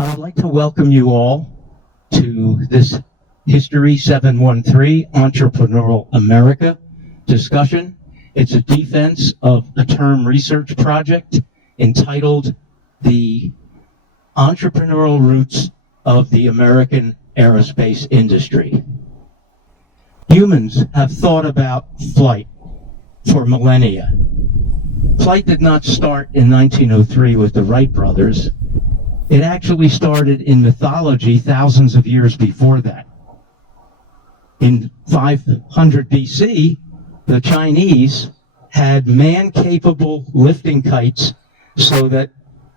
I would like to welcome you all to this History 713 Entrepreneurial America discussion. It's a defense of a term research project entitled The Entrepreneurial Roots of the American Aerospace Industry. Humans have thought about flight for millennia. Flight did not start in 1903 with the Wright brothers. It actually started in mythology thousands of years before that. In 500 BC, the Chinese had man-capable lifting kites so that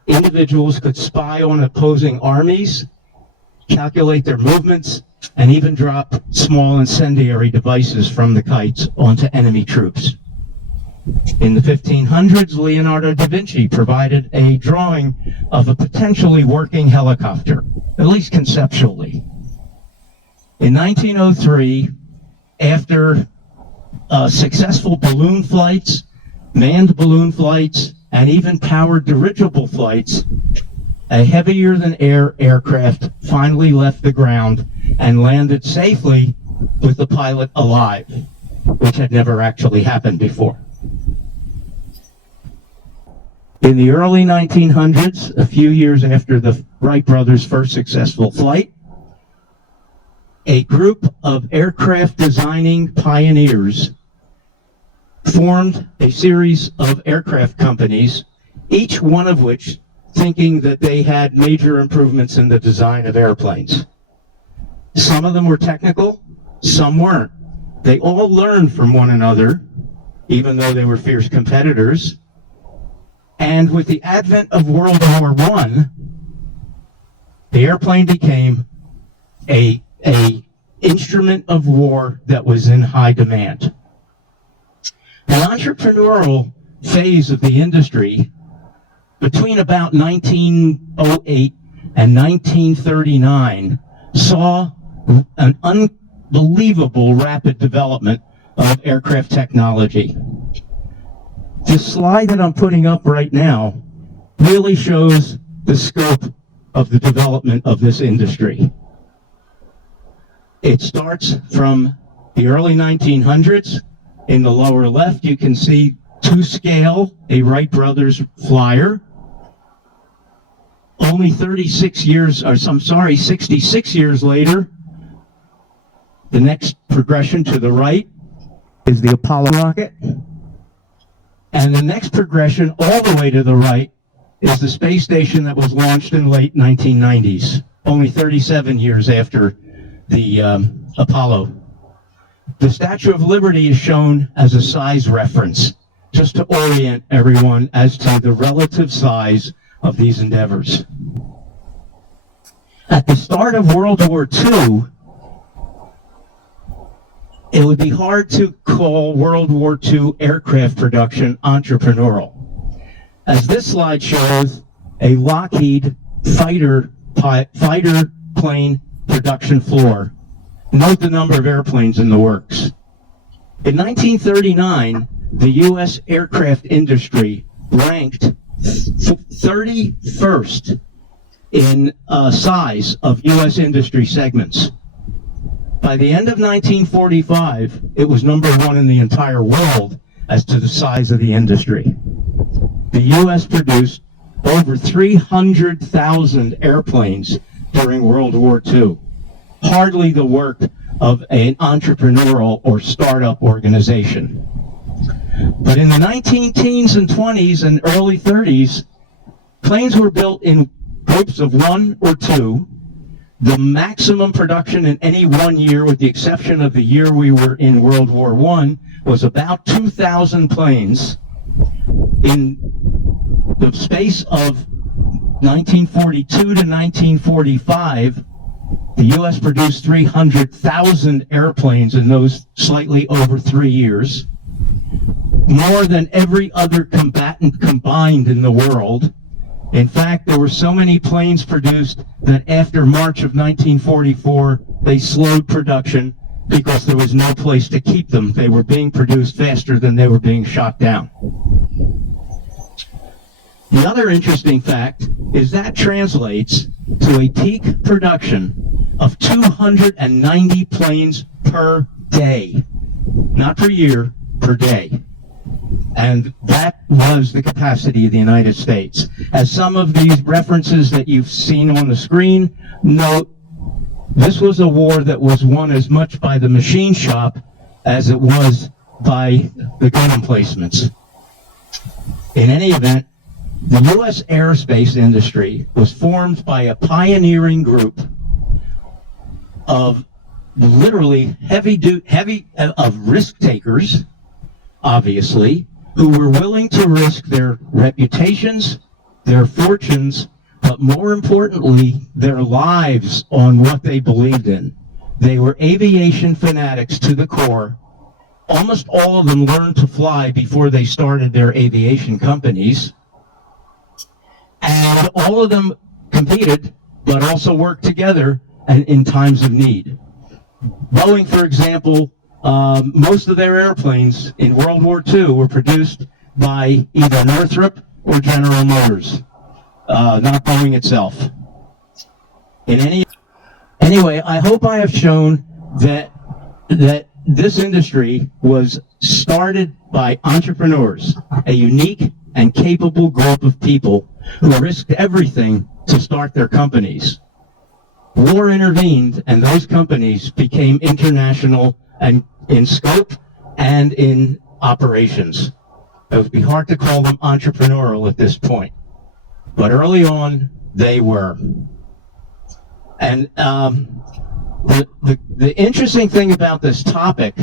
individuals could spy on opposing armies, calculate their movements, and even drop small incendiary devices from the kites onto enemy troops. In the 1500s, Leonardo da Vinci provided a drawing of a potentially working helicopter, at least conceptually. In 1903, after successful balloon flights, manned balloon flights, and even powered dirigible flights, a heavier-than-air aircraft finally left the ground and landed safely with the pilot alive, which had never actually happened before. In the early 1900s, a few years after the Wright brothers' first successful flight, a group of aircraft designing pioneers formed a series of aircraft companies, each one of which thinking that they had major improvements in the design of airplanes. Some of them were technical, some weren't. They all learned from one another, even though they were fierce competitors. And with the advent of World War I, the airplane became a instrument of war that was in high demand. The entrepreneurial phase of the industry between about 1908 and 1939 saw an unbelievable rapid development of aircraft technology. The slide that I'm putting up right now really shows the scope of the development of this industry. It starts from the early 1900s. In the lower left, you can see to scale a Wright brothers flyer. Only 66 years later, the next progression to the right is the Apollo rocket. And the next progression all the way to the right is the space station that was launched in late 1990s, only 37 years after the Apollo. The Statue of Liberty is shown as a size reference, just to orient everyone as to the relative size of these endeavors. At the start of World War II, it would be hard to call World War II aircraft production entrepreneurial. As this slide shows, a Lockheed fighter plane production floor. Note the number of airplanes in the works. In 1939, the U.S. aircraft industry ranked 31st in size of U.S. industry segments. By the end of 1945, it was number one in the entire world as to the size of the industry. The U.S. produced over 300,000 airplanes during World War II. Hardly the work of an entrepreneurial or startup organization. But in the 19-teens and 20s and early 30s, planes were built in groups of one or two. The maximum production in any one year, with the exception of the year we were in World War I, was about 2,000 planes. In the space of 1942 to 1945, the U.S. produced 300,000 airplanes in those slightly over 3 years, more than every other combatant combined in the world. In fact, there were so many planes produced that after March of 1944, they slowed production because there was no place to keep them. They were being produced faster than they were being shot down. The other interesting fact is that translates to a peak production of 290 planes per day. Not per year, per day. And that was the capacity of the United States. As some of these references that you've seen on the screen note, this was a war that was won as much by the machine shop as it was by the gun emplacements. In any event, the U.S. aerospace industry was formed by a pioneering group of literally heavy risk takers, obviously, who were willing to risk their reputations, their fortunes, but more importantly, their lives on what they believed in. They were aviation fanatics to the core. Almost all of them learned to fly before they started their aviation companies. And all of them competed, but also worked together in times of need. Boeing, for example, most of their airplanes in World War II were produced by either Northrop or General Motors, not Boeing itself. Anyway, I hope I have shown that this industry was started by entrepreneurs, a unique and capable group of people who risked everything to start their companies. War intervened, and those companies became international and in scope and in operations. It would be hard to call them entrepreneurial at this point, but early on they were. And the interesting thing about this topic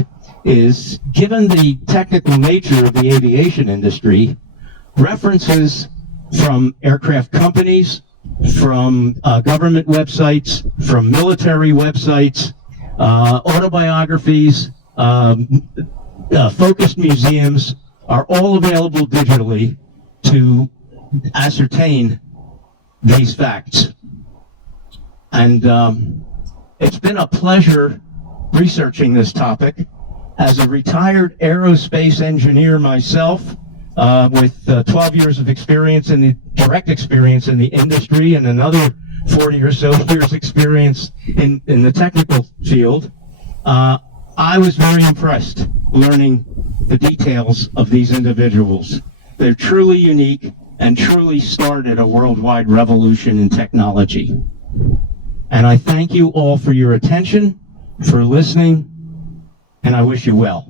is, given the technical nature of the aviation industry, references from aircraft companies, from government websites, from military websites, autobiographies, focused museums are all available digitally to ascertain these facts. And it's been a pleasure researching this topic. As a retired aerospace engineer myself, with 12 years of experience in the direct experience in the industry and another 40 or so years experience in the technical field, I was very impressed learning the details of these individuals. They're truly unique and truly started a worldwide revolution in technology. And I thank you all for your attention, for listening, and I wish you well.